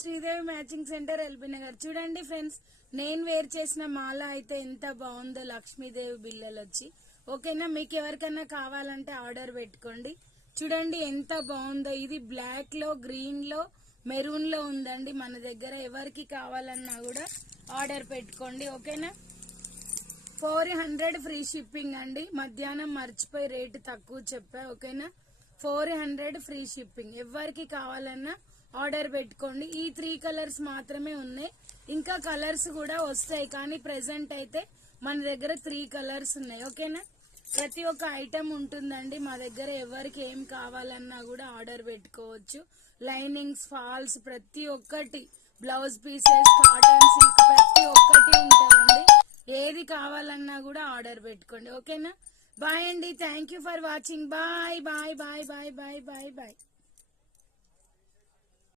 Sridevi matching centre LB Nagar. చూడండి friends, నేను wear చేసిన మాల అయితే ఎంత బాగుందో, లక్ష్మీదేవి బిల్లలు వచ్చి. ఓకేనా, మీకు ఎవరికైనా కావాలంటే ఆర్డర్ పెట్టుకోండి. చూడండి ఎంత బాగుందో. ఇది బ్లాక్ లో, గ్రీన్ లో, మెరూన్ లో ఉందండి మన దగ్గర. ఎవరికి కావాలన్నా కూడా ఆర్డర్ పెట్టుకోండి. ఓకేనా, 400 ఫ్రీ షిప్పింగ్ అండి. మధ్యాహ్నం మర్చిపోయి రేటు తక్కువ చెప్పా. ఓకేనా, 400 ఫ్రీ షిప్పింగ్. ఎవరికి కావాలన్నా ఆర్డర్ పెట్టుకోండి. ఈ 3 కలర్స్ మాత్రమే ఉన్నాయి, ఇంకా కలర్స్ కూడా వస్తాయి, కానీ ప్రెసెంట్ అయితే మన దగ్గర 3 కలర్స్ ఉన్నాయి. ఓకేనా, ప్రతి ఒక్క ఐటమ్ ఉంటుందండి మా దగ్గర. ఎవరికి ఏం కావాలన్నా కూడా ఆర్డర్ పెట్టుకోవచ్చు. లైనింగ్స్, ఫాల్స్, ప్రతి ఒక్కటి, బ్లౌజ్ పీసెస్, కాటన్, సిల్క్, ప్రతి ఒక్కటి ఉంటుందండి. ఏది కావాలన్నా కూడా ఆర్డర్ పెట్టుకోండి. ఓకేనా, బాయ్ అండి. Thank you for watching. Bye bye bye bye bye bye bye.